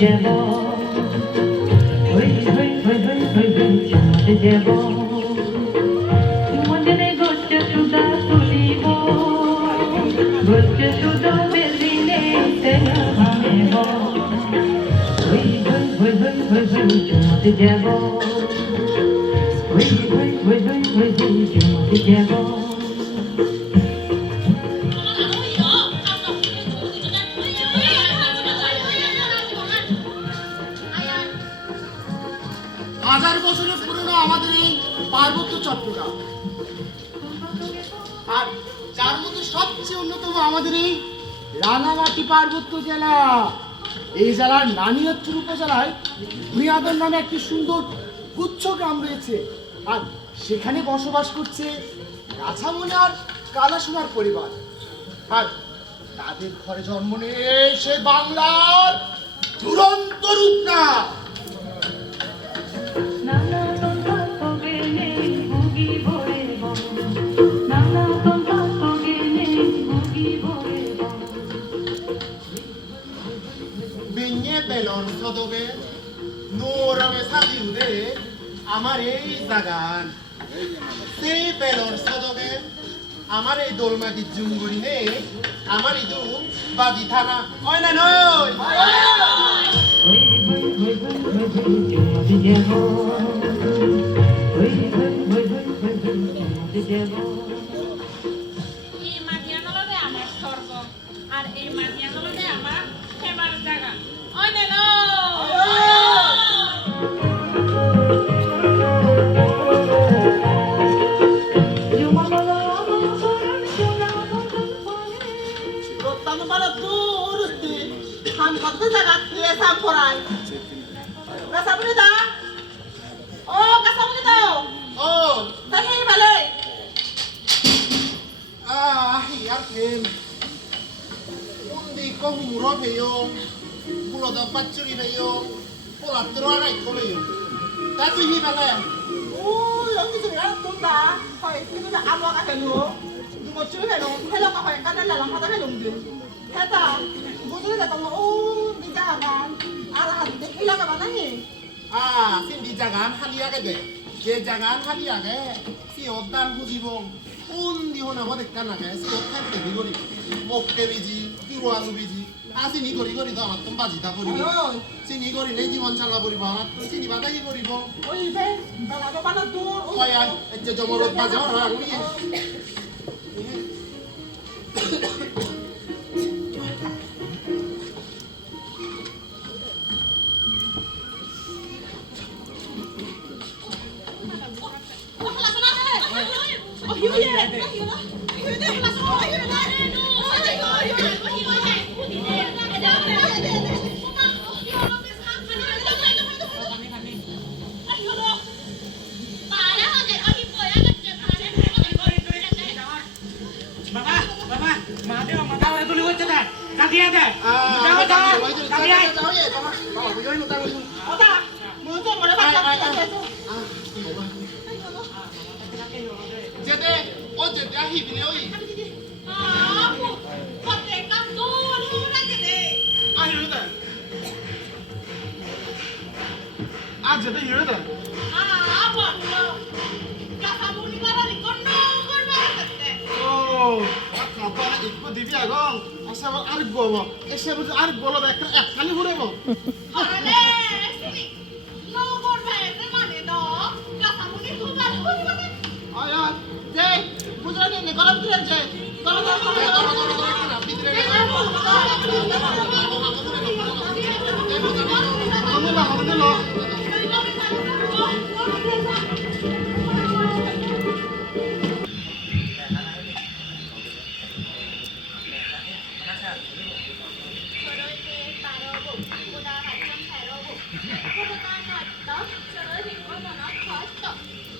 যাব হই হই হই হই হই হই চুমতে যাব মনে গচ্ছে সুদা তুলিব গচ্ছে সুদা বেলিনে তেয়া ভামেব হই হই হই হই হই হই চুমতে যাব হই হই হই হই হই হই চুমতে যাব হাজার বছরের পুরনো আমাদের এই পার্বত্য চট্টগ্রাম, আর যার মধ্যে সবচেয়ে অন্যতম আমাদের এই রাঙামাটি পার্বত্য জেলা। এই জেলার নানিয়ারচর উপজেলায় ভূঁইয়াদর নামে একটি সুন্দর গুচ্ছ গ্রাম রয়েছে, আর সেখানে বসবাস করছে গাছামনি আর কালাসোনার পরিবার। আর তাদের ঘরে জন্ম নিয়ে সে বাংলার দুরন্ত রূপনা। বেলন সদবে নোরামে সাজিউদে আমার এই জাগান সেই বেলন সদবে আমার এই দোলমাটি জুঙ্গুরি নে আমার ইদু বাজি থানা হয় না নয় এই মাটিয়ানলদে আমার স্বর্গ আর এই মাটিয়ানলদে আমার খেবার জায়গা হয় না নয় Muro peyo, pulo da pacuri peyo, pola terora iko peyo. Tapi hi bale. Yang itu kan tuh dah, kau itu dah apa kata lu? Tu mau cuci hello, hello kau yang kan dalam kata hello dia. Kata, bukan dah kamu di jalan, arah hati hilang apa nanya? Sin di jalan halia ke deh, ke jalan halia ke, si odan hujibong, di hona bodek kan ke, si odan ke bigori, mokke biji, tirualu biji. আসিনি করি করি তো আমার তুমি বাজিটা করিব চিনি করি নেই জীবন চালা করিব আমার তো চিনি বাদাই করিব ওই বে বালাটো বালা দূর ওই আই যে জমরত বাজে আমি যেতে ও যেতে আহিবি ওই আজ যেতে ইয়ে দে খাবার একটু দিবি আগং আসে আবার আরেক বলবো এসে বলছে আরেক বলো এক খালি ঘুরে বল বুঝলি নে গরম দিলে যে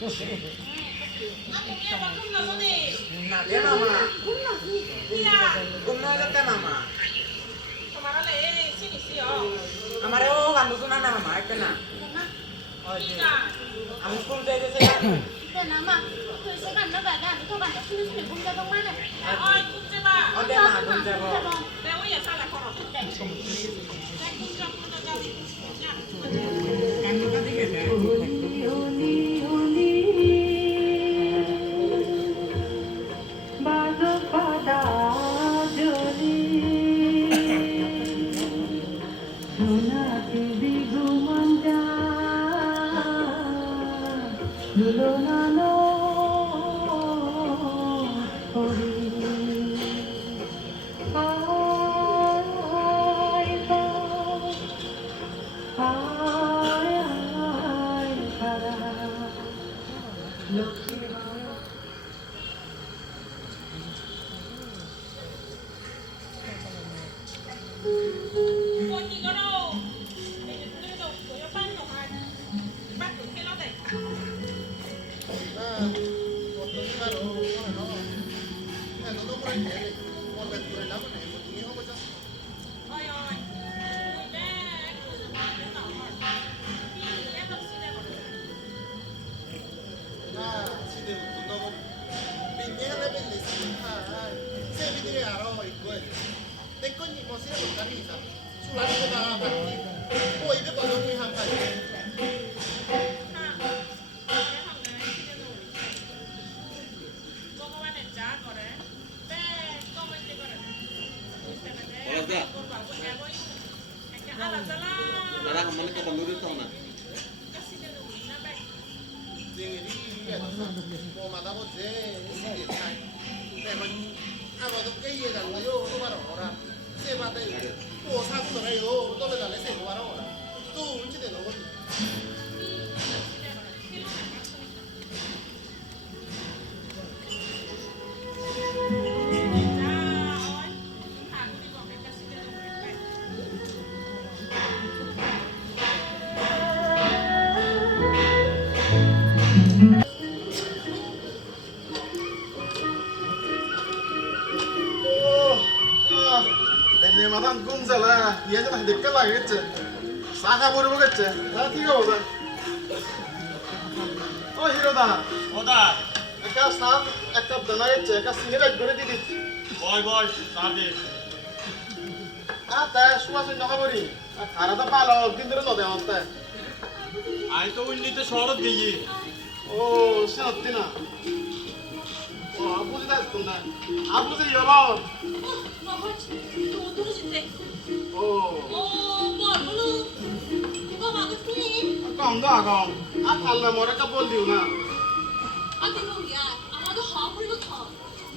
তুমি আমার কোন নজনে না দে মামা কিয়া গুমনা যেতে মামা তোমার লে চিনিছি আমারে ও গান্ধু শোনা না মামা এটা না ওই যে কিয়া আমি কোন যাইতেছে Nama, tôi sẽ làm nó bà ra, tôi bạn đã xin xin bung ra đông mana. ওই কুঞ্জে বা ওদের না গুম যাব তে ওই সালা করো তে কুঞ্জে কুঞ্জে যাবি গান্ধু দিকে যায় Holi, holi, bajo pada joli, sunati bigu manja, dulonano hori. Con gì có đâu. Để lên đầu của nó bắt nó hai. Bắt được cái nó đây. 어떤 사로 오늘 너 너도 그래 뭐 뱉으려 나면 뭐 중에 하고자 Ôi ôi. Ôi bé, cứ giữ mặt cái tỏ hỏi. Đi em đọc xin em một. 아 시대 웃고 너고 빈이 하나 빌리스 세비들이 알아 있고 내 건이 뭐 세로 다리 이상 술하는 거다 뭐 입에 버전이 한 가지 Ha. Cái thằng này xin em rồi. Cô có bạn em trả có đấy. Bé, cô mình đi có đấy. Olahnya, Con bảo con em ơi. Anh ala salah. darah kemana ke Bandung itu mana? Kasih dia dulu. Nah, baik. 쟁이리 뭐 마다보제 시대 타이 내가 아무도 깨이해가 거요 또 말아 오라 세바다 또 사고더라요 또 배달래 세고 말아 오라 또 운치대 너거 내 마당 꿈살아 얘들아 늦게 나겠지 싸가 버리겠지 나 뛰어 오자 হিরোদা ওদা একটা সাপ একটা দানা গেছে একটা cigarette ধরে দিদি বয় বয় সাদে তা সুবাসন নখাবরি খারা তো পালো দিন ধরে নদে আমার আই তো উন্নিতে শরৎ গিয়ে ও সত্যি না ও বুঝতে আসতো না বুঝে যাবো Mama, tuh terus itu. ও Oh, bol dulu. Kok bagus nih? কম দো আগম আল্লাহ মরে কা বল দিও না Aku mau ya, aku tuh hapur itu kok.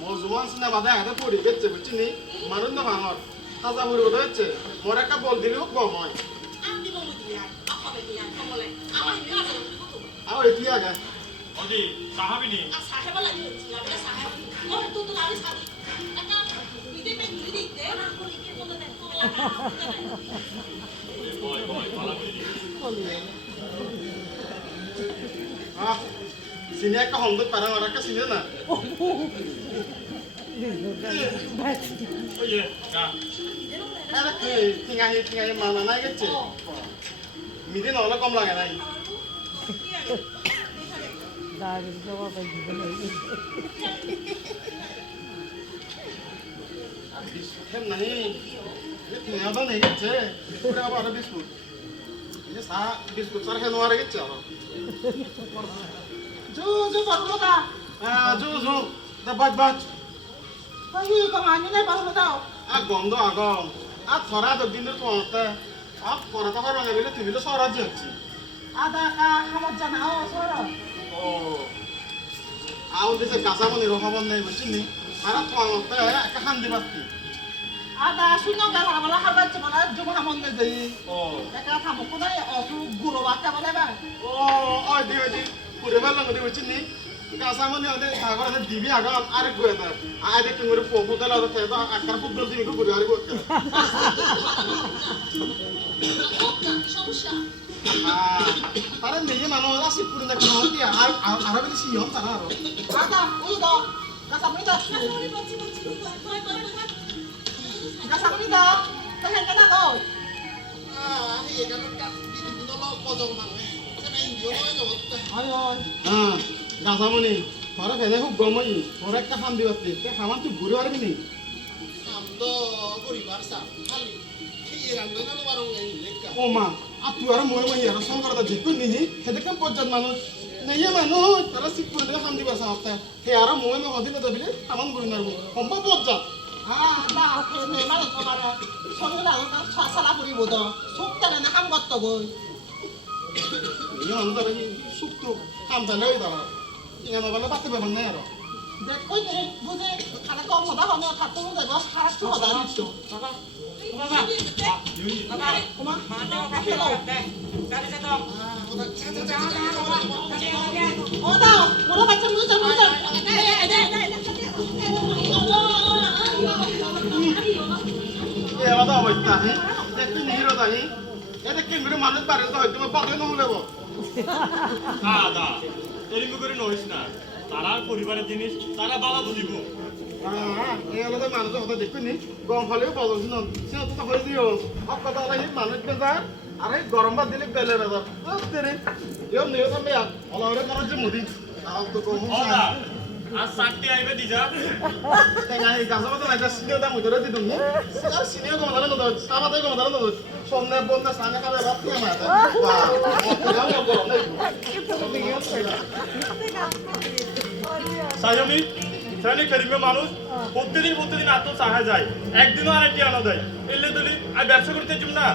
মজুয়ান সিনা বাদে আগে পড়ি গেছে বুঝছিনি মানুষ না ভাঙর তাজা পড়ি বোধ হচ্ছে মরে কা বল দিলেও কম হয় Aku mau dia, apa dia? Kamu boleh. Apa ini ada itu tuh? আও এটি আগে 어디 사하비니 Ah, saya malah dia, dia saya. Oh, itu tuh lari sekali. Karena ini main diri deh. Aku ini mau nonton বয় বয় পালাবিনি সিনে একটা হন্দ পারা আর একটা সিনে না way 야 আরে কি tinggal mana নাই গেছে মিদি নহলে কম লাগে নাই বিস্কুট নাই tinggal তো নেই গেছে পুরো আবার বিস্কুট এই সা বিস্কুট সার খেয়ে নোয়ারে গেছে আবার Ju, baru lo dah. জো জো দা বাজ বাজ Ayo, kemana nih baru lo tau? গন্ধ আগম আর থরা দিনের তোমাতে আর পরে তো করবে বলে তুমি তো সরাজ হচ্ছি Ada kah kamu jangan awas suara. ও আউ দেশে গাছা মনে রহবন নেই বুঝছিনি আর তোমাতে একটা হান্দি বাতি Ada sunnah gak lah malah kabar cuma cuma kamu ngejai. ও Mereka kamu pun aja aku guru baca boleh bang. ও ওই দি ওই দি পুরে ভালো লাগে বুঝছিনি গাছা মনে ওদের সাগর আছে দিবি আগম আরেক গয়ে না আয় দেখি মোরে পোপো দলা তো তো আকার ফুটবল দিবি কো পুরে আরে করতে Aku nggak bisa. তারে নেই মানুষ আসি পুরো দেখা কি আর বেশি সিয়ম তারা আর আদা ওই দাও কাঁচামরিচ দাও 우리 멋지 멋지 거야. কাঁচামরিচ দাও তাহলে কেন দাও এই এখানে কাজ বিভিন্ন লোক পজং ভাঙে সেটা ইন্ডিও নয় জগৎ আয় আয় হ্যাঁ গাছামনি তোরা ফেলে খুব গমই তোরা একটা খাম দিবাতে তে খামান তুই ঘুরে পারবি নি কাম তো পরিবার সা খালি কি রান্না না বারং এই লেখা ও মা আর তুই আর মই মই আর সংকর দা দেখো নি হেদে কাম পর্যন্ত মানুষ নেই মানুষ তারা সিট করে দিলে খাম দিবার সাথে হে আর মই মই হদিলে দবিলে খামান ঘুরে নারবো সম্ভব পর্যন্ত আদা 내 말은 더 말아 성우랑 사라 부리보다 속다는 한 것도 뭐 이 안다라 이 숙도 খাম 달려이 달아 이가 너발라 바트 배방네 알아 내 거지 무슨 하나 거 보다 하면 갖고 오는 거 하나 더 하다 있어 고마 어다 물어봤자 무슨 এ আলাদা অবস্থা হ্যাঁ একটু নিহির দাহি এটা কি মেরে মানুষ পারে তো হয়তো পাতে নহলে দা এরকম করে নইস না তারার পরিবারের জিনিস তারা বাবা বুঝিব এই আলাদা মানুষ কথা দেখুন নি গম ফলেও বদল শুনুন সে তো হয়ে দিও সব কথা আলাই মানুষ বেজার আর এই গরম ভাত দিলে বেলে বেজার তেরে এও নিও থামবে অলরে করার যে মুদি তাও তো কম দা আর সাতটি আইবে দিজা তেঙ্গা এই গাছ মতো লাগা সিনিও দাম উঠরে দিদুন নি আর সিনিও কম দাঁড়ানো দাও সামাতে কম দাঁড়ানো দাও সন্ধ্যা বন্ধা সানে খাবে ভাত খেয়ে মাথা সায়মি সায়নি করিমে মানুষ প্রতিদিন আত্ম সাহা যায় একদিনও আরেকটি আনা দেয় এলে তুলি আর ব্যবসা করতে চুম না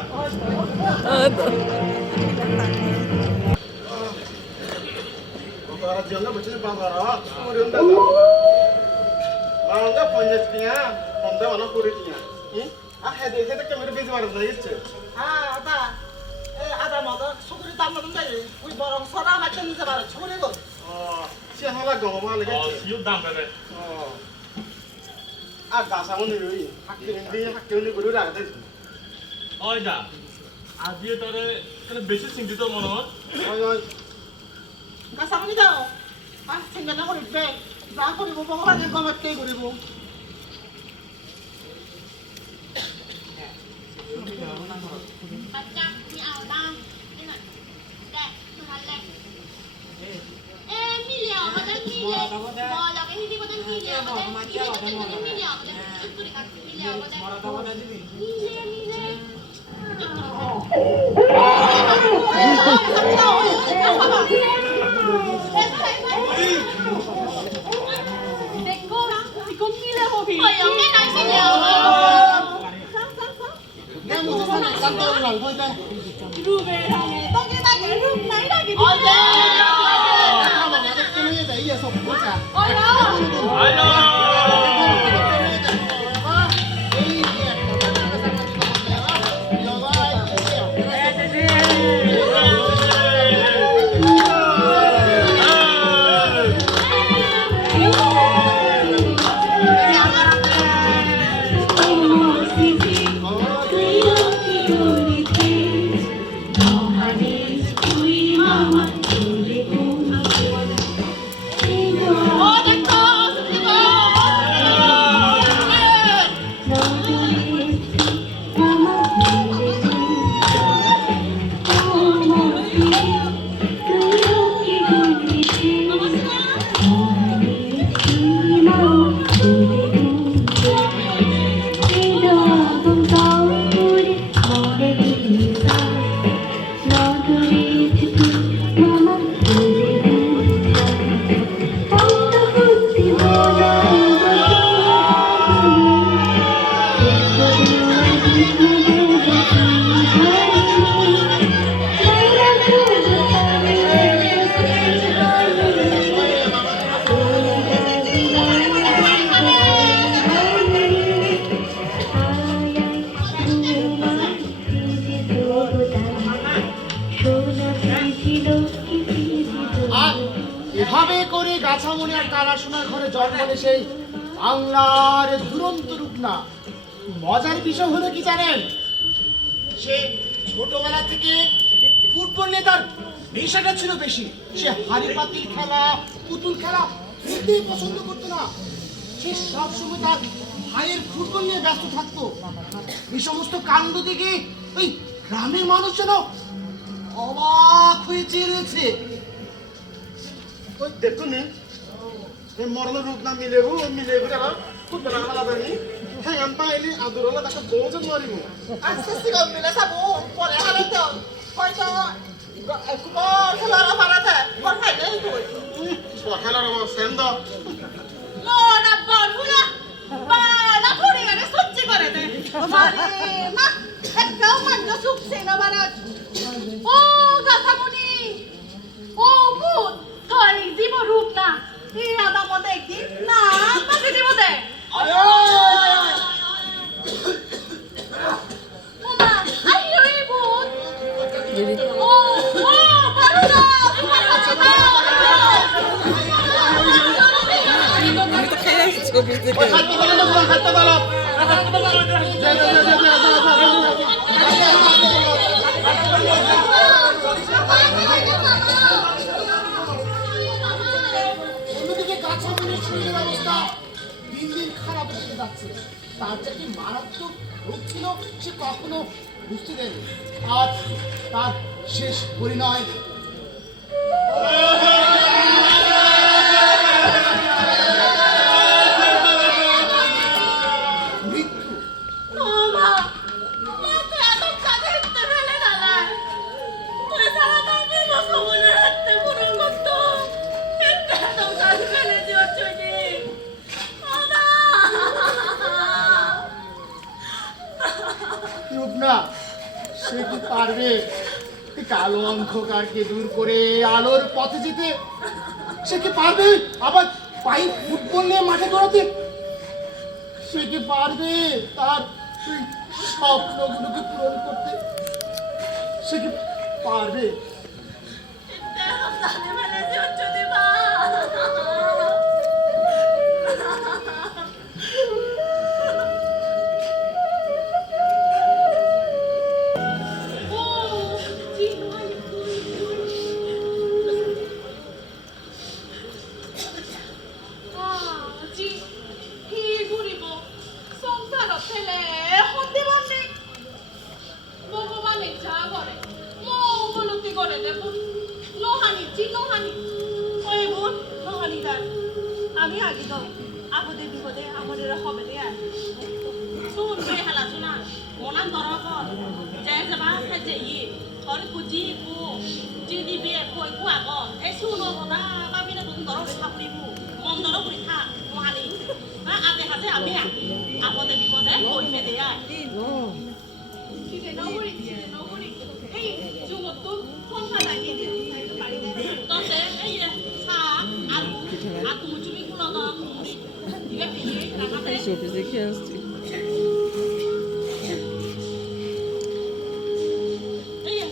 Orang jangan macam bangara, kemudian dah. Bangga panjatnya, onda mana kurinya. Hebat kamera bezi mana dah itu. 아다 아다 먹어 소그리 담 먹는다 우리 뭐랑 서라 맞는 데 말아 초리고 Siapa lah gom mana gitu. সিও দাম পাবে Gasa mana ni? Hak ini guru dah ada. ওই দা আজিয়ে তোরে কেন বেশি চিন্তিত মনে হয় Oh, 가사합니다 아 생각나 버릴 때나 버리고 먹으라는 거 같게 그리고 맞짱 니 아우당 이는 네 그만래 에 밀려거든 밀려 뭐라고 힘이거든 밀려거든 이거거든 밀려거든 우리가 밀려거든 밀려 Ôi, ông cái nói xin lỗi. Dia mesti sana kantor ulang kau dah. 루베 향해 떡에다가 룸 나이라게 어제. Kalau ada kini dah iya sok baca. 어여. 아야 এভাবে করে গাছামনি আর কালাসোনার ঘরে জন্মলে সেই বাংলার দুরন্ত রূপ না। মজার বিষয় হলো কি জানেন, সে ছোটবেলা থেকে ফুটবল নিয়ে তার নেশাটা ছিল বেশি। সে হাড়ি পাতিল খেলা, পুতুল খেলা খেলতেই পছন্দ করতো না। সে সবসময় তার ভাইয়ের ফুটবল নিয়ে ব্যস্ত থাকতো। এই সমস্ত কাণ্ড দেখে ওই গ্রামের মানুষ যেন অবাক হয়ে চেয়ে রয়েছে। ওই দেখুন এই মরণের রূপ না মিলেবো মিলেবো যারা খুব বেলা বেলা জানি হ্যাঁ আমি পাইলি আদর হলে তাকে বহুজন মারিব আস্তে আস্তে মিলে যাবো পরে হারাতে হয়তো কুমো খেলার পারাতে ঘর খাইলে তুই খেলার আমার সেন্দ লোনা বলহুলা বালা পড়ে গেলে সহ্য করে দে মারে মা একটাও মান্য সুখছে না বারাত ও গাছামুনি ও ভূত তোর জীব রূপ না এই আদা মতে একদিন না বাকি জীব দে ওমা আইও এই ভূত ও ও বারুদা তোমার কাছে না অন্যদিকে গাছামনির শরীরের অবস্থা দিন দিন খারাপ হতে যাচ্ছে। তার যে কি মারাত্মক রোগ ছিল সে কখনো বুঝতে দেয়নি। আর তার শেষ পরিণয় মৃত্যু। ওমা মা তো এত কাঁধে ফেলে গেলাম তুই সারা দাবি বসবনে হাতে পুরো কত এত কাঁধ ফেলে দিও চুনি ওমা রূপনা সে কি পারবে এই কালো অন্ধকারকে দূর করে আলোর পথে যেতে? সে কি পারবে আবার পায়ে ফুটবল নিয়ে মাঠে দৌড়াতে? সে কি পারবে তার সেই স্বপ্নগুলোকে পূরণ করতে? সে কি পারবে? কাঁধে ফেলে দিও চুনি মা আমি আগে দাও আপদে বিপদে আমাদের হবে রে শুন রে হালা শুনা মনান দরক যে যাবা যে ই অরে কুজি কু জিদি বে কই কু আগ এ শুনো না পাবি না তুমি দরক থাকরিবু মন দরক করি থাক মহালি আগে হাতে আমি আপদে বিপদে কই মে দেয়া নগরী এই জগত ফোন ফালাই দিয়ে ততে এই সা আলু aku mau cumi kulo dong dia pilih kenapa eh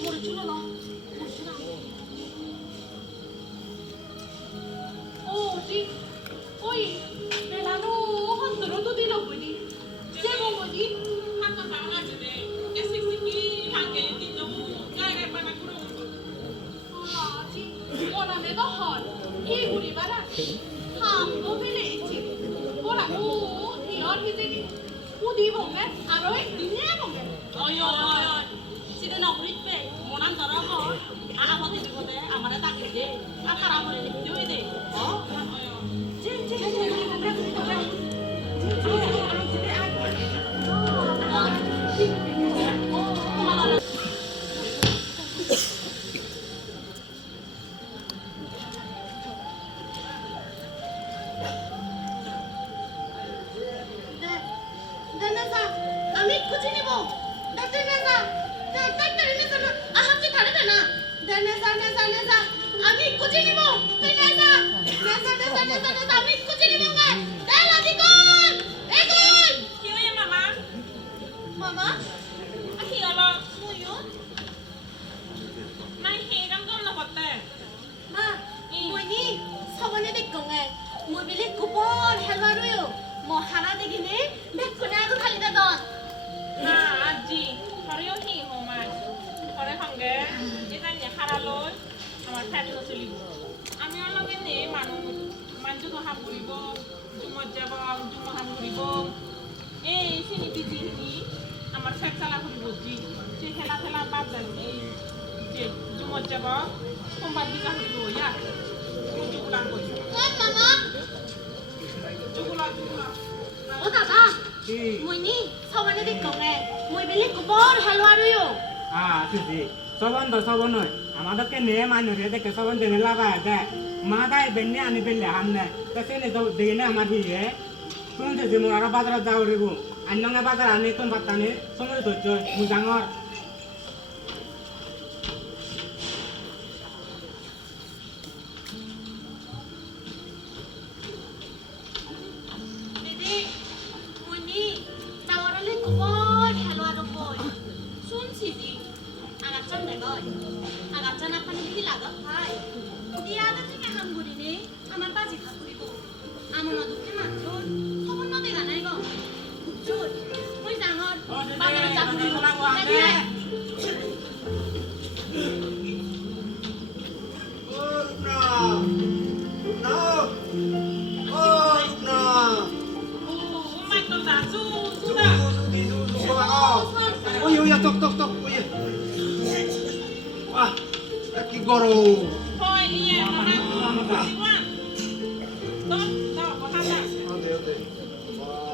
mau culo lo oh di oi belano handro tu di lo budi je mo budi aku tahu aja deh esik siki hangge di dong gak ada mana kurung ah di mau name doh hon এই বুড়ি বাড়া হাম তো ফেলে ইচ্ছে ওরা ও হিয়র হিজেনি উদি ভঙ্গে আর ওই দিনে ভঙ্গে ওই ওই ওই সিদে নকরিত পে মনান ধরা হয় আমাতে বিপদে আমারে তাকে দে আর তারা মরে দেখতে হই দে ও জি জি আমি খুঁজে নিব ডাক্তার নেজা ডাক্তার নেজা আহাকে ধরে না নেজা আমি খুঁজে নিব তুই নেজা আমি খুঁজে নিব তেল আদি কোন এ কোন কি হইছে মামা কি হলো মুইও নাই হে গাম গল না করতে মা মুইনি সবনে দেখ গঙ্গে মুই বিলে কুপন হেলবারু요 মহানা দেখিনে বেকুনে আদু খালি দে দন না আজি হরিও হি হোমান হরে হঙ্গে এখানে হারালই ফেট নচলিব আমি অলপে নে মানুহ মানুহটো হাম কৰিব জুমত যাব জুম হাম কৰিব এই চিনি পিজিখিনি আমার ফেট চালা কৰিব যি সে খেলা খেলা বাদ জানি এই যে জুমত যাব সোমবার বিজা কৰিব ইয়া জুগুলান কৰিছে জুগুলা ও দাদা মই নি সবানে দেখ গে মই বেলে কবর হেলো আরো দিদি সবন তো সবন নয় আমাদেরকে নিয়ে মানুষ দেখে সবন দিনে লাগা দেয় মা দাই বেন্নে আনি বেললে হামনে তো সে দিনে আমার হিয়ে শুনছে যে মোরা বাজার যাও রেব আন্নঙ্গে বাজার আনি তোম বাতানে সময় ধৈর্য মুজাঙর দিদি মই নি তাওয়ারলে কবর হেলো আরো কই শুনছি দি আগাচান দেগয় আগাচান আপনি কি লাগা ভাই দিয়া থেকে হাম করিনে আমার বাজি খা করিব আমার দুঃখে মাত্র খবর না দেখা নাই গো চুল মই জাঙর বাজারে যাব করিব Ôi ôi tốc tốc tốc ôi. À, cái goro. thôi iya mama siwan don tao có tham gia Ode ode.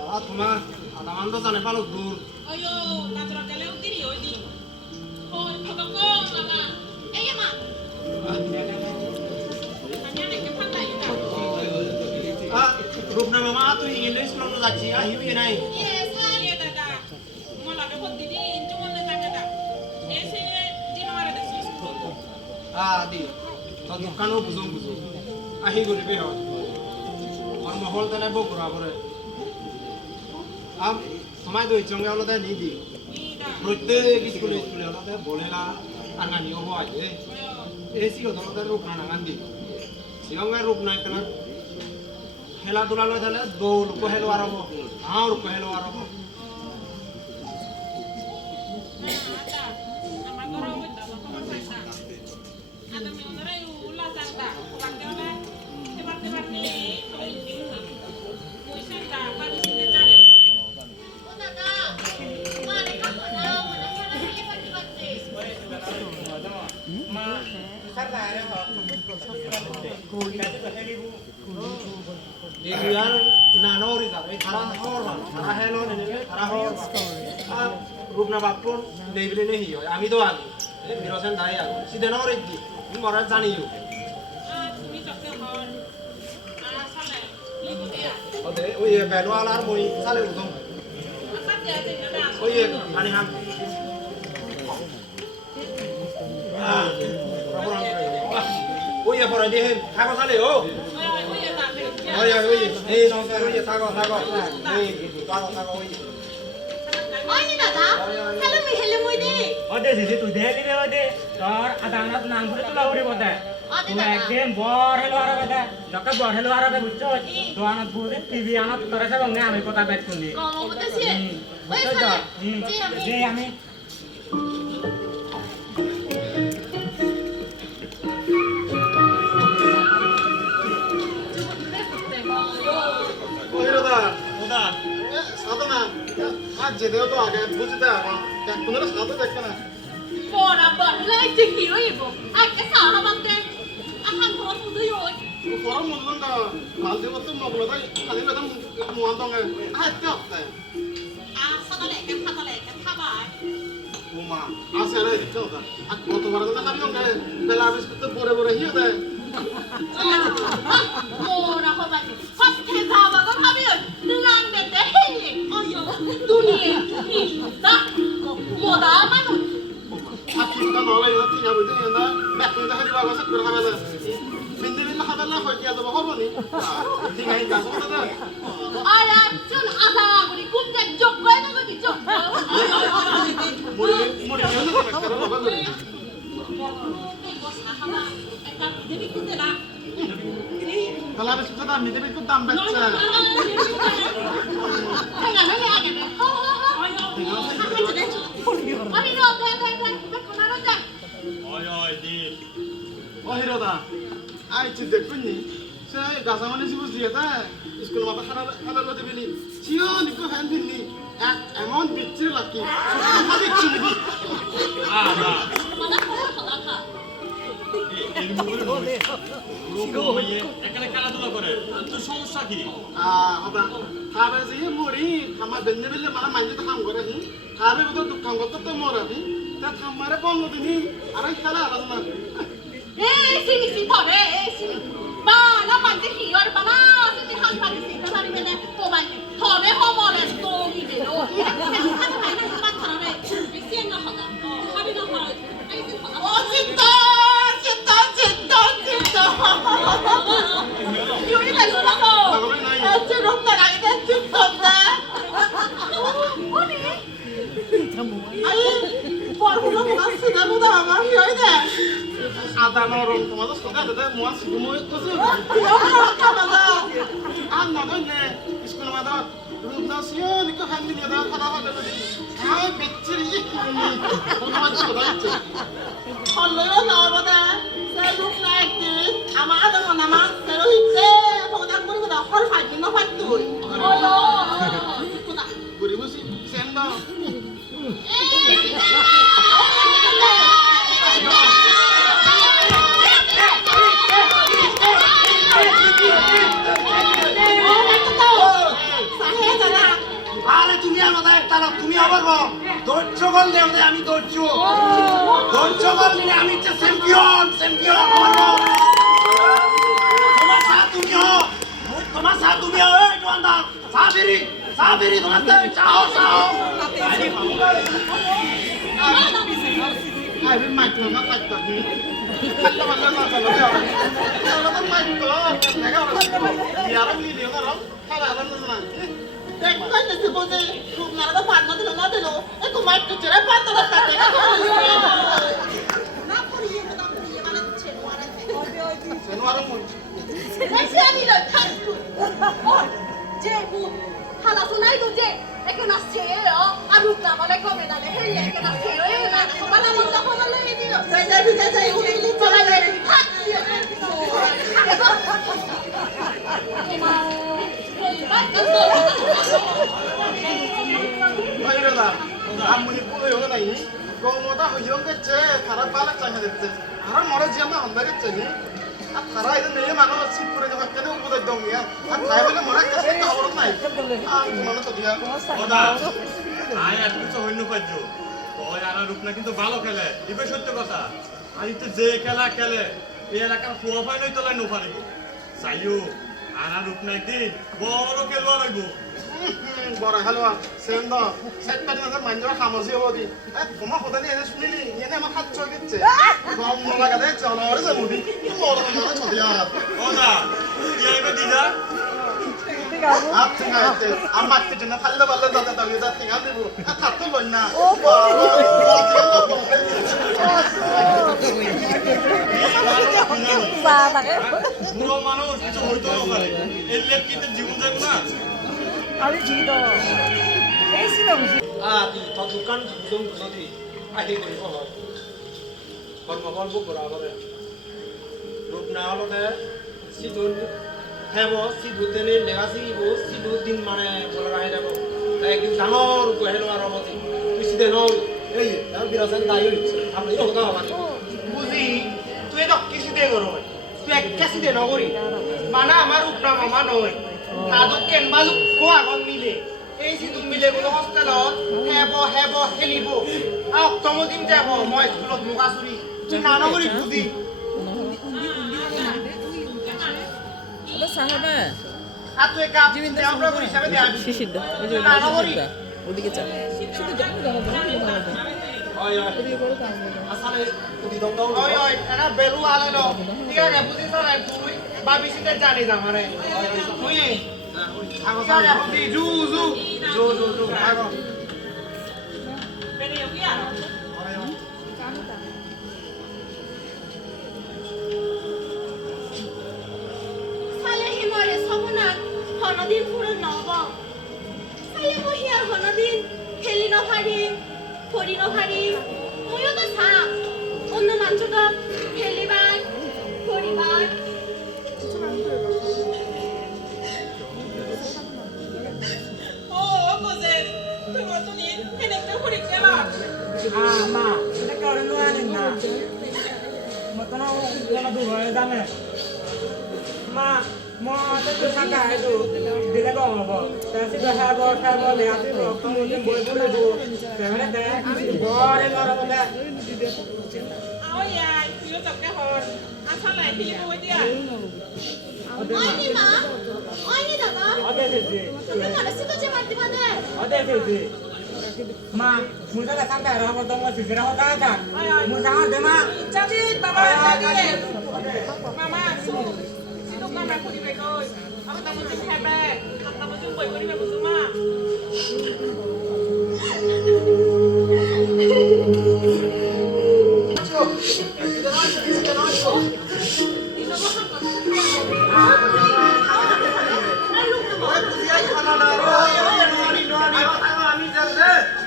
Wah, cuma ada mantu sana paluk dur. ayo kacau kalian utiri oi di thôi kau mama eh ma hanya nek ke pantai kita Ah, rupna mama tuh ingin nulis belum lagi ah hiu ini. yes iya dada mau lagi buat didi cuma nek tanya dah eh sih di nomor ada sih Ah, di. Tadi kan oh buzung buzung. Ah hiu di beho. Orang mahal tuh nebo kurang boleh. Am, তোমায় তো ইচ্ছঙ্গে হলো তাই নিদি ida প্রত্যেক স্কুলে স্কুলে হলো তাই বলে না আর না নিয়ম আছে এসি হতো তাই রূপ না গান্ধী সিঙ্গে রূপ নাই কেন খেলাধুলা লয় তাহলে দৌড় কো হেলো আরব আর কো হেলো আরব ada nama koro wenda koma saita ada mi onore ula santa kurang oleh tebar-tebar ni kau ini muy santa kali sini cari ও দাদা মারে কাপড় না মনে খেলা খেলে পাটি পাটি মা সারদা রে হ itu yang nanori tak cara horban cara hello ini cara horban ah rupna bapun nebile nih yo ami to aku birosen dai aku si denori di ini mora jani yo ah ini coknya hon ah sale lihat dia ode oh iya belu alar moi sale udong apa dia ada oh iya ani ham ah oh iya pora di hem aku sale oh oh iya oh iya nih nong oh iya tago tago nih tago tago oh iya ওই নি দাদা hello me hello মই দে ওদে দিদি তুই দেখলি রে ওদে তোর আদানত নাম করে তোলা উড়ি বদে ওদে তুই দাদা একদিন বড় হেলো আর বেদে যখন বড় হেলো আর বে বুঝছো দোয়ানত বুড়ি টিভি আনত তোরে সব আমি আমি কথা বেট শুনি কম বলতেছি ওই বুঝছো তো সালে যে আমি যে আমি oh iya dah satu na ah jadi itu agak bujuk dah yang bener satu deh kan পড়া বললে চিকি রইব আজকে সারা বাঙ্গে আহান কোন ফুদু ইয় orang mau dah hal itu tuh mau boleh tadi ada mau antong ya ah tiap deh সাতালে কেন খাবার Uma, asal ada itu kan. Aku mau tuh barang kan yang kayak belabis itu bore-bore hiu deh. মোরা হবানি সবকে যাবা গো ভাবি lung দেতে হেলে অয়ো দুনিয়া দা মোদা মানুষ Aku kan oleh itu ya betul ya nah. Mek kita hari bawa sak berapa dah. Bindi-bindi kabar lah kau dia tuh bawa nih. Tinggal ini kasih kita dah. আয়া চুন আধা গুলি কুমতে যোগ করে না গদি যোগ Muri ini tuh sekarang apa tuh? Kalau habis itu dah mesti ikut tambah sana. ওই ওই দি অহিরদা আইছি দেখুনি সে গাছা মানে যে বুঝিয়ে তা স্কুল মাথা খারাপ দেবেনি চিও নিকো ফ্যান দিননি এমন বিচ্ছির লাকি কথা দিচ্ছি নাকি এখানে খেলাধুলা করে তোর সমস্যা কি হতা খাবে যে মরি আমার বেন্নে বেলে মানে মাইনে তো কাম করে হি খাবে বুঝো দুঃখ করতে তো মরাবি তা থামারে বন্ধ দিনি আর খেলা আলাদা এ সিমিসি ধরে এ সিমি বানা মাঝে হিয়ার বানা সিমি হাত পারি সিটা পারি মেনে তো বাইনে ধরে হমলে তো গিয়ে ও খানা খানা খানা খানা রে বেশি না হতা খাবি না হতা I seen Hota O চিত্তা চিত্তা চিত্তা চিত্তা UE লাগো লাগো আচ্ছা রোকটা রাইতে চিত্তা ওনি আই পরগুলো মাসি না বুদা আমার হিয়াই দে আদা নরম তোমাদের সঙ্গে দাদা মোয়া সিগুময় কসে আর নদন নে স্কুল মাদা রূপনা সিও নিকো ফ্যামিলি দাদা খানা খাবে আই বিচ্ছিরি তোমার কথা হচ্ছে হল্লো না বদা সে রূপ না একটি আমার আদা নামা সেরো হিতে ফোদান করে বদা হর ফাইটি না ফাইটি তুই ওলো গরি বসি সেম দাও আরে তুমি আমাদের একটা লোক তুমি আবার ধৈর্য করলে আমি ধৈর্য করলে আমি হচ্ছে চ্যাম্পিয়ন তোমার সাথ তুমি হো এই দোকানদার সাবিরি তোমার চাও আই বিল মাইক না কাটতা নি খাল্লা বাল্লা না চলো যাও তাহলে তো মাইক তো দেখা হবে ইয়ার মিলি না খালা না দেখ কই না বজে রূপ না তো পার না দিলো এ তো মাইক তো চরে পার না কাটে না করিয়ে মানে ছেড়ে ওয়ারে সেনওয়ার মুন বেশি আমি না থাক ও যে বু খালা শোনাই তো যে এখানে আসছে আর রূপ না বলে কমে না লে হেলে এখানে আসছে না সকালে মন তো বলে দিও যাই চলে যাই থাক ভাইরাদা আমনি পুরো হলো নাই গোমতা হইও গেছে খারাপ বালা চাইনা দেখতে আর মরে জিয়া হন্দা গেছে নি আর তারা এটা নেই মানুষ সিপুরে যখন কেন উপদেশ দাও মিয়া আর তাই বলে মরে কাছে খবর নাই আর মানুষ তো দিয়া ওদা আয় এত কিছু হইন পাজ্য ওই আর রূপনা কিন্তু ভালো খেলে ইবে সত্য কথা আর তো যে খেলা খেলে এই এলাকার ফুয়া পাই নই তোলাই নপারিব চাইও আর রূপনা একদিন বড় খেলোয়াড় হইব বড় হালুয়া সেম দা সেট পাটি না মানজা খামসি হবো দি তোমার কথা নিয়ে শুনিলি এনে আমার হাত চল গেছে গম লাগা দে চল আর যাবো দি বড় না ছদিয়া ওদা কি আইবে দিদা আচ্ছা গাইতে আমার তে না খাল্লা বাল্লা দাদা দাও দা ঠিক আছে আর থাকতো লই না ও পুরো মানুষ কিছু হইতো না পারে এলে কি তো জীবন যাবে না আমি জিতো এই ছিল বুঝি আদি তো দোকান বুঝুন যদি আহি করিব হয় কর্মবল বুক করা হবে রূপ না হলে সিদুন হেব সিদুতেনে লেগাসি বো সিদুদিন মানে বলা রাহে যাব একদিন ডাঙর কহেলো আর অবধি সিদে নল এই আর বিরাসন দায়ী আপনি কথা হবে বুঝি তুই তো কিছু দে করো তুই এক কিছু দে নগরি মানা আমার উপরা মামা নয় তাদুক কেনবালু কো আগন মিলে এই সিদুক মিলে কোনো হোস্টেলত হেব হেলিব আর অক্টোমদিন যাব মই স্কুলত মুগাচুরি তুই না নগরি বুঝি সাহেবা আর তুই কাপ আমরা হিসাবে দে আমি শিশির দা ওই না নগরি ওদিকে চল শুধু যাবো দাও ওই ওই ওদিকে করে কাজ আসলে তুই দম দাও ওই ওই এনা বেলু আলাইলো ঠিক আছে বুঝি স্যার তুই বাবিসিতে জানি জামারে তুই আগা বুঝি জু আগা Pero yo quiero. সালে হিমরে সবনাত হনদিন ফুরন নব সালে মহিয়ার হনদিন খেলি নভারি ফরি নভারি ময়ো তো সা অন্য মানুষ তো খেলিবার মা এটা করে নোয়া নিন না মতন কোনো দূর হয়ে জানে মা মতে তো থাকা এটো দিলে গো হবো তাসি তো হ্যাঁ বলে আসি তুমি বই বলে দো তাহলে দে বড়ে লড়া বলে Ôi ai, chưa tập cái hồn. Anh sao lại thì vui đi à? 언니 마. 언니 나가. 어디 되지 근데 나를 쓰러지 말지만 해. 어디 되지 마 무사가 상가로 한번 더 주시라고 가자 무사가 되마 Cha đi, bà ba ra đi. Mama, su. Xin lúc năm nay phụ đi về rồi. Ông ta muốn xin hai bè. Ông ta muốn dùng 7 đi về một số mà.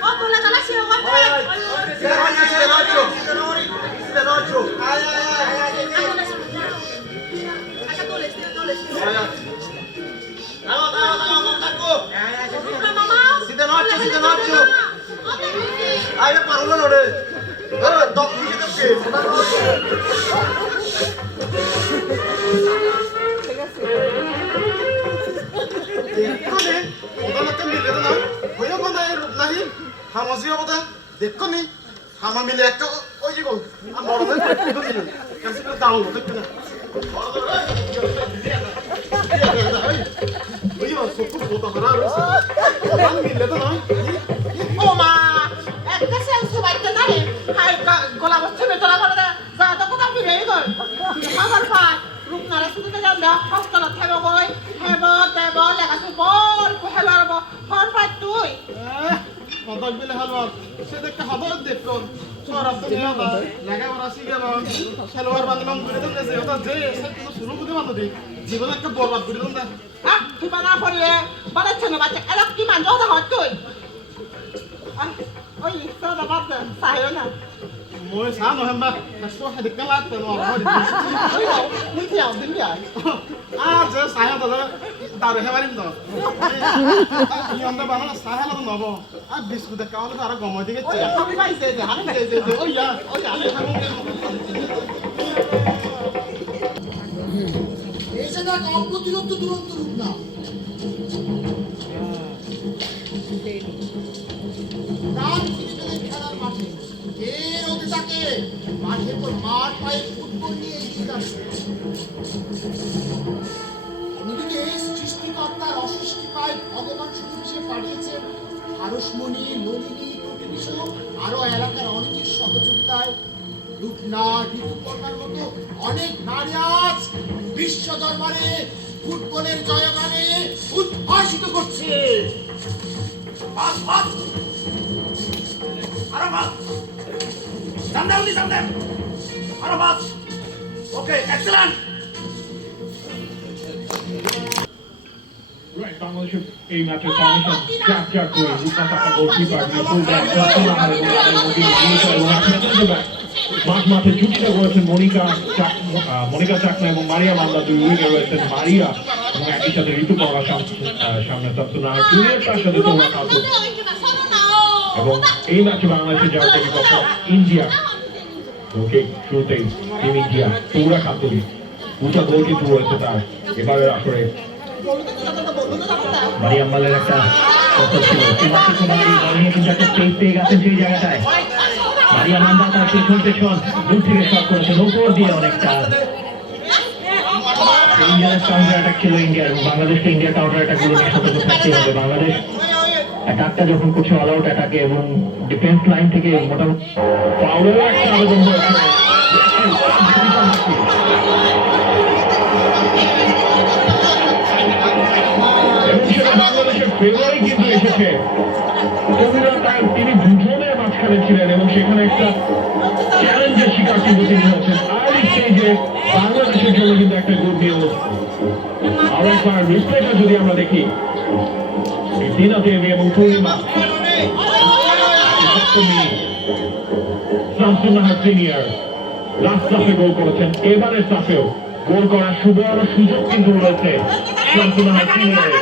어, 몰라 달라 싫어. দেখনি আমার মিলে একটা ওই যে আমার দাঁড়ানো দেখতে না ওমা একটা সেন্স বাইতে নারে হাই গলা বসছে বেতলা করে যা তো কথা ফিরে গই খাবার পায় রূপ নারে শুনতে যান দা হস্তলা থেব গই হেব দেব লাগাছে বল হেলারব ফর পাই তুই হদক বিলে হালওয়ার সে দেখতে হদক দেখুন সরাব তো নিয়া দা লাগা বড় সিগে না খেলোয়াড় বান্দন করে দেন যে ওটা যে সব কিছু শুরু করে বান্দন দি জীবন একটা বরবাদ করে দেন না হ্যাঁ তুই বানা পড়িয়ে বানাচ্ছে না বাচ্চা এরা কি মান যা হয় তুই ওই তোরা বাদ সাইও না মই সা নহম্বা হাসো হেদিক কালা তে নো তুই কি আউ দিন যাই যে সায়া দাদা দারে হেবারিম তো ইয়ন্দা বানা সাহালা তো নব আর বিস্কুট কাওলে তো আর গমই দিকে চে আমি পাইছে যে হাতে যে ওই ইয়া এই যে দেখ অপ্রতিরোধ দুরন্ত রূপ না প্রাণ ফিরে খেলার মাঠে কে রোদে থাকে মাঠের পর মাঠ পায়ে ফুটবল নিয়ে এগিয়ে যাচ্ছে অন্যদিকে সৃষ্টিকর্তার অসৃষ্টিকায় ভগবান শুধু হিসেবে পাঠিয়েছেন আরসমণি নলিনী প্রতিবিশু আরো এলাকার অনেকের সহযোগিতায় রূপনা ঋতুপর্ণার মতো অনেক নারী আজ বিশ্ব দরবারে ফুটবলের জয়গানে উদ্ভাসিত করছে Right, Bangladesh এই ম্যাচের ফরমেশন ক্যাপচার করে রূপা টাকা গোলকিপার নিপুল ব্যাট মাঠ মাঠে জুটিটা করেছেন মনিকা চাকমা এবং মারিয়া মান্দা দুই উইনে রয়েছেন মারিয়া এবং একই সাথে ঋতুপর্ণা সামনে শামসুন্নাহার জুনিয়র তার সাথে তোমরা খাতুন এবং এই ম্যাচে বাংলাদেশের যাওয়ার প্রতিপক্ষ ইন্ডিয়া ওকে শুরুতেই টিম ইন্ডিয়া তোমরা খাতুন দুটো গোল কিন্তু রয়েছে তার এবারের আসরে মারিয়াম মালের একটা কথা ছিল কিন্তু একটা স্পেস পেয়ে গেছেন সেই জায়গাটায় মারিয়াম মান্দা তার পেছন দূর থেকে শট করেছেন উপর দিয়ে অনেকটা ইন্ডিয়ার কাউন্টার অ্যাটাক ছিল ইন্ডিয়া এবং বাংলাদেশকে ইন্ডিয়ার কাউন্টার অ্যাটাক গুলো নিয়ে সতর্ক থাকতে হবে বাংলাদেশ অ্যাটাকটা যখন করছে অল আউট অ্যাটাকে এবং ডিফেন্স লাইন থেকে মোটামুটি ফাউলেরও একটা আবেদন হয়েছে বাংলাদেশের ফেভারই কিন্তু এসেছে তিনি দুজনের মাঝখানে ছিলেন এবং সেখানে একটা চ্যালেঞ্জের শিকার কিন্তু তিনি হচ্ছেন আর্লি স্টেজে বাংলাদেশের জন্য কিন্তু একটা গুড নিউজ আর একবার রিপ্লেটা যদি আমরা দেখি দিনা দেবী এবং পূর্ণিমা শামসুন্নাহার সিনিয়র লাস্ট সাফে গোল করেছেন এবারের সাফেও গোল করার সুবর্ণ সুযোগ কিন্তু রয়েছে শামসুন্নাহার সিনিয়রের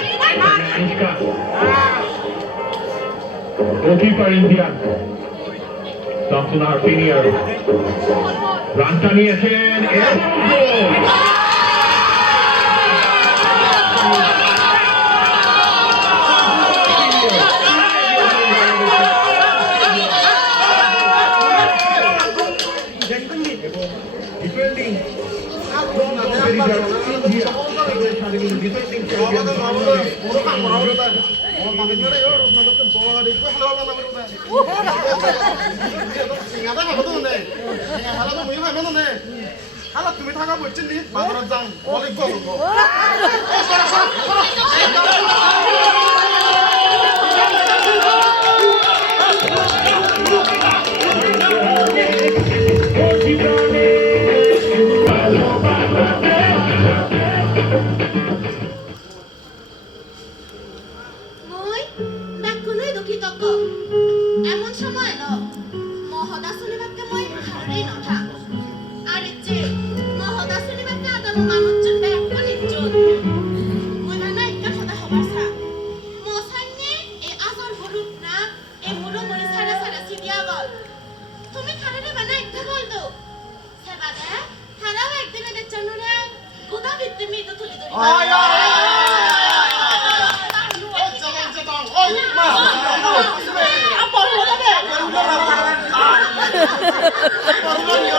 গোলকিপার ইন্ডিয়ান শামসুনাহার সিনিয়র রানটা নিয়েছেন এবং গোল। তুমি থাকা বলছেন বাজারত যাম অনেক গল্প মই ব্যাকুলই দুঃখিতজ্ঞ এমন সময় ন মহদা শুনিবাকে মই ভালরেই নথা আর যে মহদা শুনিবাকে আদম মানুষজন ব্যাকুল ইজ্জত মই নানা একটা কথা হবার সা মসাইনে এ আজর হলুদ না এ মুড়ো মরি সারা সারা সিডিয়া গল তুমি খানারে বানা একটা বল দো সেবাদা খানাও একদিনে দেখছানো রে গোদা ভিত্তি মিতো তুলি ধরি Apa